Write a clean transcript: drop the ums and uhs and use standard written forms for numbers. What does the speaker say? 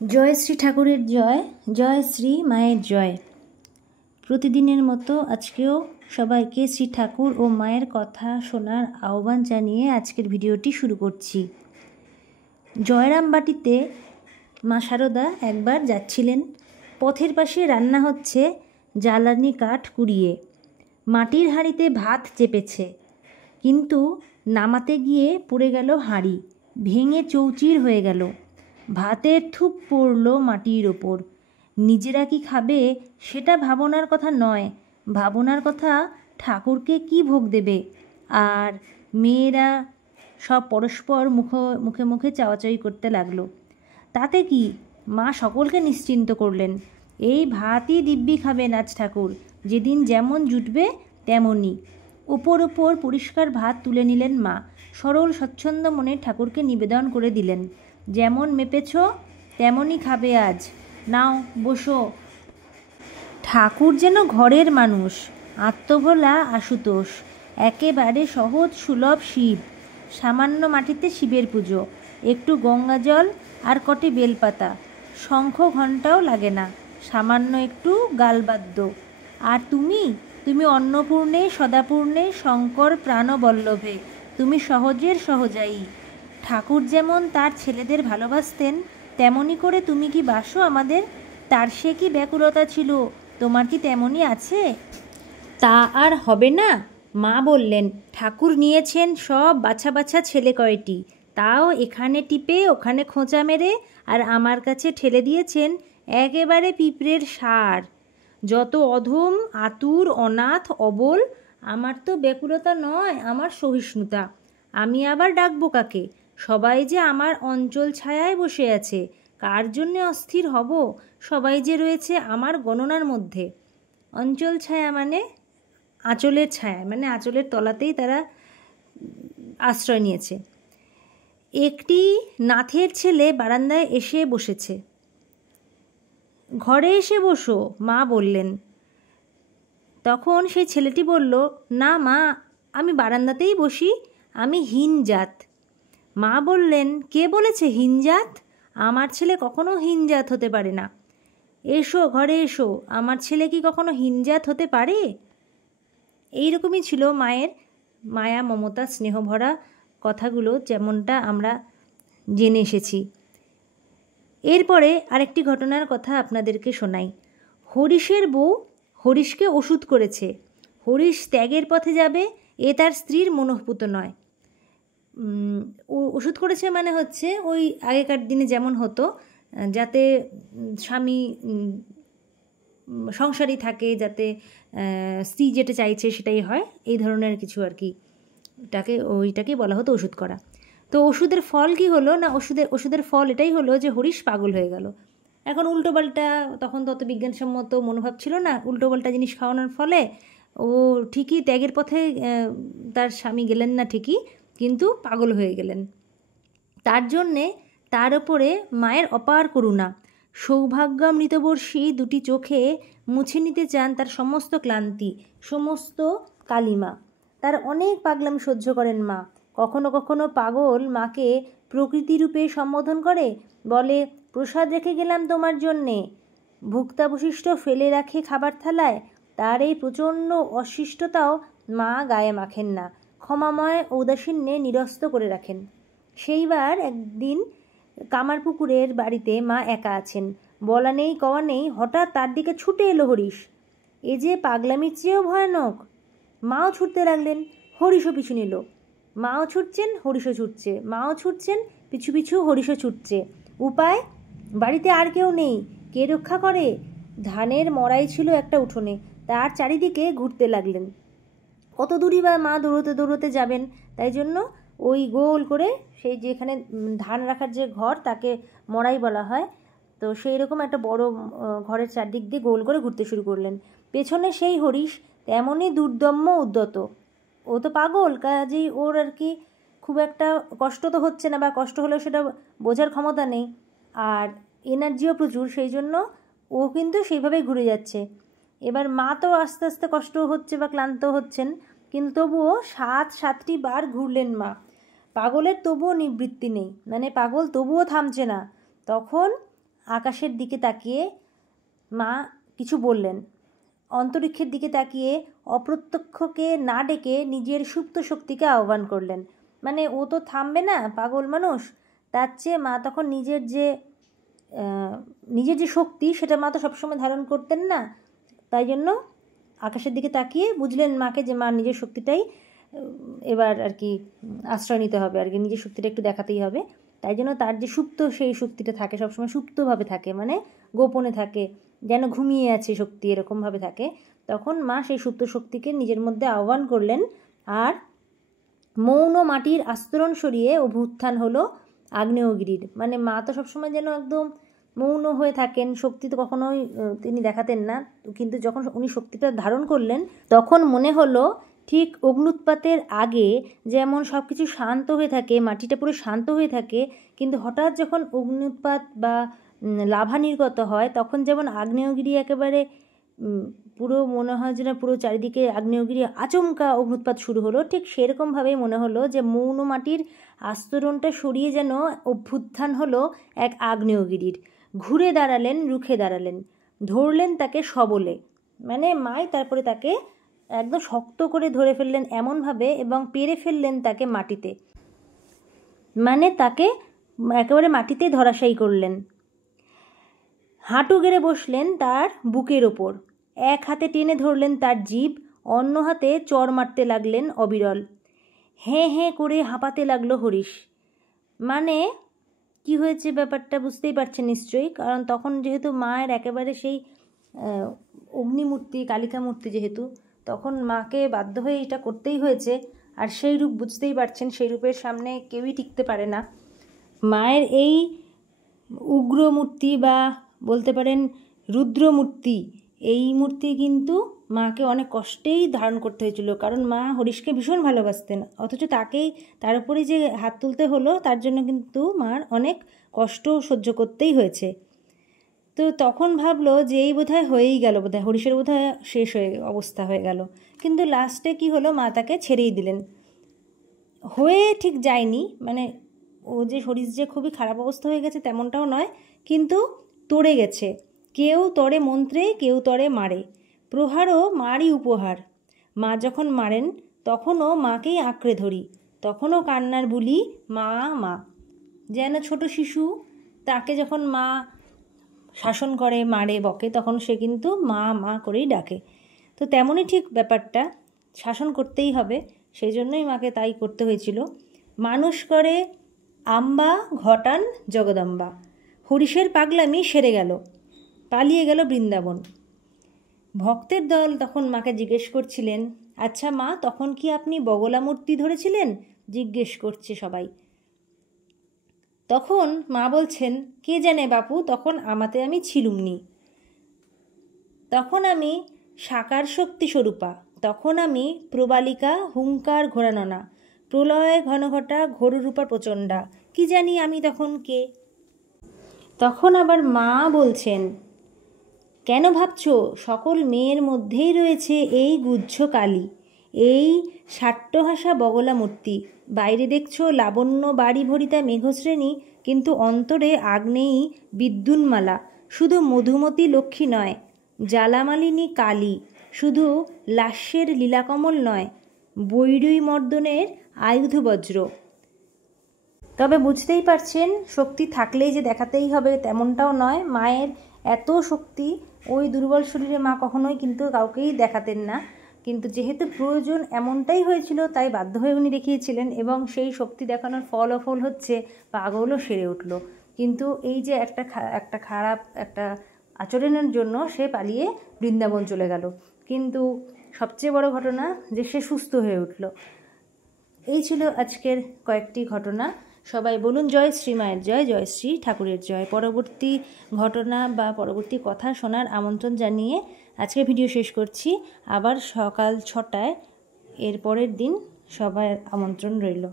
জয় শ্রী ঠাকুরের জয়, জয় শ্রী মায়ের জয়। প্রতিদিনের মতো আজকেও সবাইকে শ্রী ঠাকুর ও মায়ের কথা শোনার আহ্বান জানিয়ে আজকের ভিডিওটি শুরু করছি। জয়রামবাটিতে মা শারদা একবার যাচ্ছিলেন। পথের পাশে রান্না হচ্ছে জ্বালানি কাঠ কুড়িয়ে। মাটির হাঁড়িতে ভাত চেপেছে, কিন্তু নামাতে গিয়ে পড়ে গেল হাঁড়ি, ভেঙে চৌচির হয়ে গেল। ভাতের থুপ পড়ল মাটির ওপর। নিজেরা কি খাবে সেটা ভাবনার কথা নয়, ভাবনার কথা ঠাকুরকে কি ভোগ দেবে। আর মেয়েরা সব পরস্পর মুখে মুখে চাওয়াচাওয়ি করতে লাগলো। তাতে কি, মা সকলকে নিশ্চিন্ত করলেন, এই ভাতই দিব্যি খাবেন আজ ঠাকুর, যেদিন যেমন জুটবে তেমনই। ওপর ওপর পরিষ্কার ভাত তুলে নিলেন মা, সরল স্বচ্ছন্দ মনে ঠাকুরকে নিবেদন করে দিলেন, যেমন মেপেছ তেমনই খাবে আজ, নাও বসো। ঠাকুর যেন ঘরের মানুষ, আত্মভোলা আশুতোষ, একেবারে সহজ সুলভ শিব। সামান্য মাটিতে শিবের পুজো, একটু গঙ্গা জল আর কটি বেলপাতা, শঙ্খ ঘণ্টাও লাগে না, সামান্য একটু গালবাদ্য। আর তুমি অন্নপূর্ণে সদাপূর্ণে শঙ্কর প্রাণবল্লভে, তুমি সহজের সহজায়ী। ঠাকুর যেমন তার ছেলেদের ভালোবাসতেন, তেমনি করে তুমি কি বাসো আমাদের? তার সে কি ব্যাকুলতা ছিল, তোমার কি তেমনই আছে? তা আর হবে না? মা বললেন, ঠাকুর নিয়েছেন সব বাছা বাছা ছেলে কয়টি, তাও এখানে টিপে ওখানে খোঁচা মেরে, আর আমার কাছে ঠেলে দিয়েছেন একেবারে পিঁপড়ের সার। যত অধম, আতুর, অনাথ, অবল। আমার তো ব্যাকুলতা নয়, আমার সহিষ্ণুতা। আমি আবার ডাকবো কাকে? সবাই যে আমার অঞ্চল ছায়ায় বসে আছে, কার জন্যে অস্থির হব? সবাই যে রয়েছে আমার গণনার মধ্যে। অঞ্চল ছায়া মানে আঁচলের ছায়া, মানে আঁচলের তলাতেই তারা আশ্রয় নিয়েছে। একটি নাথের ছেলে বারান্দায় এসে বসেছে। ঘরে এসে বসো, মা বললেন। তখন সেই ছেলেটি বলল, না মা, আমি বারান্দাতেই বসি, আমি হীন জাত। মা বললেন, কে বলেছে হীন জাত? আমার ছেলে কখনো হীন জাত হতে পারে না। এসো ঘরে এসো, আমার ছেলে কি কখনো হীন জাত হতে পারে? এইরকমই ছিল মায়ের মায়া, মমতা, স্নেহভরা কথাগুলো, যেমনটা আমরা জেনে এসেছি। এরপরে আরেকটি ঘটনার কথা আপনাদেরকে শোনাই। হরিশের বউ হরিশকে ওষুধ করেছে। হরিশ ত্যাগের পথে যাবে, এ তার স্ত্রীর মনঃপূত নয়। ওষুধ করেছে মানে হচ্ছে ওই আগেকার দিনে যেমন হতো, যাতে স্বামী সংসারী থাকে, যাতে স্ত্রী যেটা চাইছে সেটাই হয়, এই ধরনের কিছু আর কি। ওইটাকেই বলা হতো ওষুধ করা। তো ওষুধের ফল কি হলো না, ওষুধের ফল এটাই হলো যে হরিশ পাগল হয়ে গেল। এখন উল্টোপাল্টা, তখন তো অত বিজ্ঞানসম্মত মনোভাব ছিল না, উল্টোপাল্টা জিনিস খাওয়ানোর ফলে ও ঠিকই ত্যাগের পথে তার স্বামী গেলেন না ঠিকই, কিন্তু পাগল হয়ে গেলেন। তার জন্যে তার ওপরে মায়ের অপার করুণা। সৌভাগ্যামৃতবর্ষী দুটি চোখে মুছে নিতে চান তার সমস্ত ক্লান্তি, সমস্ত কালিমা। তার অনেক পাগলাম সহ্য করেন মা। কখনো কখনো পাগল মাকে প্রকৃতিরূপে সম্বোধন করে, বলে, প্রসাদ রেখে গেলাম তোমার জন্যে। ভুক্তাবশিষ্ট ফেলে রাখে খাবার থালায়। তার এই প্রচণ্ড অশিষ্টতাও মা গায়ে মাখেন না, ক্ষমাময় ঔদাসীন্যে নিরস্ত করে রাখেন। সেইবার একদিন কামারপুকুরের বাড়িতে মা একা আছেন। বলা নেই কওয়া নেই, হঠাৎ তার দিকে ছুটে এলো হরিশ। এ যে পাগলামির চেয়েও ভয়ানক। মাও ছুটতে লাগলেন, হরিশও পিছু নিল। মাও ছুটছেন, হরিশও ছুটছে, মাও ছুটছেন, পিছু পিছু হরিশও ছুটছে। উপায়? বাড়িতে আর কেউ নেই, কে রক্ষা করে? ধানের মড়াই ছিল একটা উঠোনে, তার চারিদিকে ঘুরতে লাগলেন। কত দূরই বা মা দৌড়তে দৌড়তে যাবেন, তাই জন্য ওই গোল করে, সেই যেখানে ধান রাখার যে ঘর, তাকে মড়াই বলা হয়, তো সেই রকম একটা বড় ঘরের চারদিক দিয়ে গোল করে ঘুরতে শুরু করলেন। পেছনে সেই হরিশ তেমনই দুর্দম্য উদ্যত। ও তো পাগল, কাজেই ওর আর কি খুব একটা কষ্ট তো হচ্ছে না, বা কষ্ট হলেও সেটা বোঝার ক্ষমতা নেই, আর এনার্জিও প্রচুর, সেই জন্য ও কিন্তু সেইভাবেই ঘুরে যাচ্ছে। এবার মা তো আস্তে আস্তে কষ্ট হচ্ছে বা ক্লান্ত হচ্ছেন, কিন্তু তবুও 7টি বার ঘুরলেন মা। পাগলের তবুও নিবৃত্তি নেই, মানে পাগল তবুও থামছে না। তখন আকাশের দিকে তাকিয়ে মা কিছু বললেন। অন্তরিক্ষের দিকে তাকিয়ে অপ্রত্যক্ষকে না ডেকে নিজের সুপ্ত শক্তিকে আহ্বান করলেন। মানে ও তো থামবে না, পাগল মানুষ। তার চেয়ে মা তখন নিজের যে শক্তি সেটা মা তো সবসময় ধারণ করতেন না, তাই জন্য আকাশের দিকে তাকিয়ে বুঝলেন মাকে যে মা নিজের শক্তিটাই এবার আর কি আশ্রয় নিতে হবে, আর কি নিজের শক্তিটা একটু দেখাতেই হবে। তাই জন্য তার যে সুপ্ত সেই শক্তিটা থাকে, সবসময় সুপ্তভাবে থাকে, মানে গোপনে থাকে, যেন ঘুমিয়ে আছে শক্তি, এরকমভাবে থাকে। তখন মা সেই সুপ্ত শক্তিকে নিজের মধ্যে আহ্বান করলেন, আর মৌন মাটির আস্তরণ সরিয়ে অভ্যুত্থান হলো আগ্নেয়গিরির। মানে মা তো সবসময় যেন একদম মৌন হয়ে থাকেন, শক্তি তো কখনোই তিনি দেখাতেন না, কিন্তু যখন উনি শক্তিটা ধারণ করলেন তখন মনে হলো ঠিক অগ্নুৎপাতের আগে যেমন সব কিছু শান্ত হয়ে থাকে, মাটিটা পুরো শান্ত হয়ে থাকে, কিন্তু হঠাৎ যখন অগ্নুৎপাত বা লাভা নির্গত হয় তখন যেমন আগ্নেয়গিরি একেবারে পুরো মনে হয় যেন পুরো চারিদিকে আগ্নেয়গিরি আচমকা অগ্নুৎপাত শুরু হলো, ঠিক সেরকমভাবেই মনে হলো যে মৌন মাটির আস্তরণটা সরিয়ে যেন অভ্যুত্থান হলো এক আগ্নেয়গিরির। ঘুরে দাঁড়ালেন, রুখে দাঁড়ালেন, ধরলেন তাকে সবলে, মানে মাই তারপরে তাকে একদম শক্ত করে ধরে ফেললেন এমনভাবে এবং পেরে ফেললেন তাকে মাটিতে, মানে তাকে একেবারে মাটিতে ধরাশায়ী করলেন। হাঁটু গেড়ে বসলেন তার বুকের ওপর, এক হাতে টেনে ধরলেন তার জিভ, অন্য হাতে চড় মারতে লাগলেন অবিরল। হ্যাঁ হ্যাঁ করে হাঁপাতে লাগলো হরিশ। মানে কি হয়েছে ব্যাপারটা বুঝতেই পারছেন নিশ্চয়ই, কারণ তখন যেহেতু মায়ের একেবারে সেই অগ্নিমূর্তি, কালিকা মূর্তি যেহেতু, তখন মাকে বাধ্য হয়ে এটা করতেই হয়েছে। আর সেই রূপ বুঝতেই পারছেন, সেই রূপের সামনে কেউই টিকতে পারে না। মায়ের এই উগ্র মূর্তি বা বলতে পারেন রুদ্রমূর্তি, এই মূর্তি কিন্তু মাকে অনেক কষ্টেই ধারণ করতে হয়েছিল, কারণ মা হরিশকে ভীষণ ভালোবাসতেন, অথচ তার উপরে যে হাত তুলতে হলো তার জন্য কিন্তু মার অনেক কষ্ট সহ্য করতেই হয়েছে। তো তখন ভাবলো যে এই বোধহয় হয়েই গেল, বোধহয় হরিশের বোধহয় শেষ অবস্থা হয়ে গেল, কিন্তু লাস্টে কি হলো, মা তাকে ছেড়েই দিলেন। হয়ে ঠিক যায়নি, মানে ও যে হরিশ যে খুবই খারাপ অবস্থা হয়ে গেছে তেমনটাও নয়, কিন্তু তড়ে গেছে। কেউ তরে মন্ত্রে, কেউ তরে মারে, প্রহারও মারই উপহার। মা যখন মারেন তখনও মাকেই আঁকড়ে ধরি, তখনও কান্নার বুলি মা মা। যেন ছোট শিশু, তাকে যখন মা শাসন করে, মারে, বকে, তখন সে কিন্তু মা মা করেই ডাকে। তো তেমনই ঠিক ব্যাপারটা, শাসন করতেই হবে, সেই জন্যই মাকে তাই করতে হয়েছিল। মানুষ করে আম্বা ঘটান জগদম্বা। হরিশের পাগলামি সেরে গেল, পালিয়ে গেল বৃন্দাবন। ভক্তের দল তখন মাকে জিজ্ঞেস করছিলেন, আচ্ছা মা, তখন কি আপনি বগলা মূর্তি ধরেছিলেন? জিজ্ঞেস করছে সবাই। তখন মা বলছেন, কে জানে বাপু, তখন আমাতে আমি ছিলুমনি। তখন আমি সাকার শক্তি স্বরূপা, তখন আমি প্রবালিকা হুঙ্কার ঘোরাননা, প্রলয় ঘনঘটা ঘোররূপা প্রচণ্ডা, কি জানি আমি তখন কে। তখন আবার মা বলছেন, কেন ভাবছ সকল মেয়ের মধ্যেই রয়েছে এই গুজ্জ কালী, এই সাট্টহাসা বগলা মূর্তি। বাইরে দেখছ লাবণ্য বাড়ি ভরিতা মেঘশ্রেণী, কিন্তু অন্তরে আগ্নেয়ী বিদ্যুন্মালা। শুধু মধুমতী লক্ষ্মী নয়, জ্বালামালিনী কালী, শুধু লাস্যের লীলাকমল নয়, বৈরী মর্দনের আয়ুধ বজ্র। তবে বুঝতেই পারছেন, শক্তি থাকলেই যে দেখাতেই হবে তেমনটাও নয়। মায়ের এত শক্তি, ওই দুর্বল শরীরে মা কখনোই কিন্তু কাউকেই দেখাতেন না, কিন্তু যেহেতু প্রয়োজন এমনটাই হয়েছিল তাই বাধ্য হয়ে উনি দেখিয়েছিলেন, এবং সেই শক্তি দেখানোর ফল হচ্ছে পাগলও সেরে উঠল। কিন্তু এই যে একটা খারাপ একটা আচরণের জন্য সে পালিয়ে বৃন্দাবন চলে গেল, কিন্তু সবচেয়ে বড় ঘটনা যে সে সুস্থ হয়ে উঠল। এই ছিল আজকের কয়েকটি ঘটনা। সবাই বলুন জয় শ্রী মায়ের জয়, জয় শ্রী ঠাকুরের জয়। পরবর্তী ঘটনা বা পরবর্তী কথা শোনার আমন্ত্রণ জানিয়ে আজকে ভিডিও শেষ করছি। আবার সকাল 6টায় এর পরের দিন সবার আমন্ত্রণ রইল।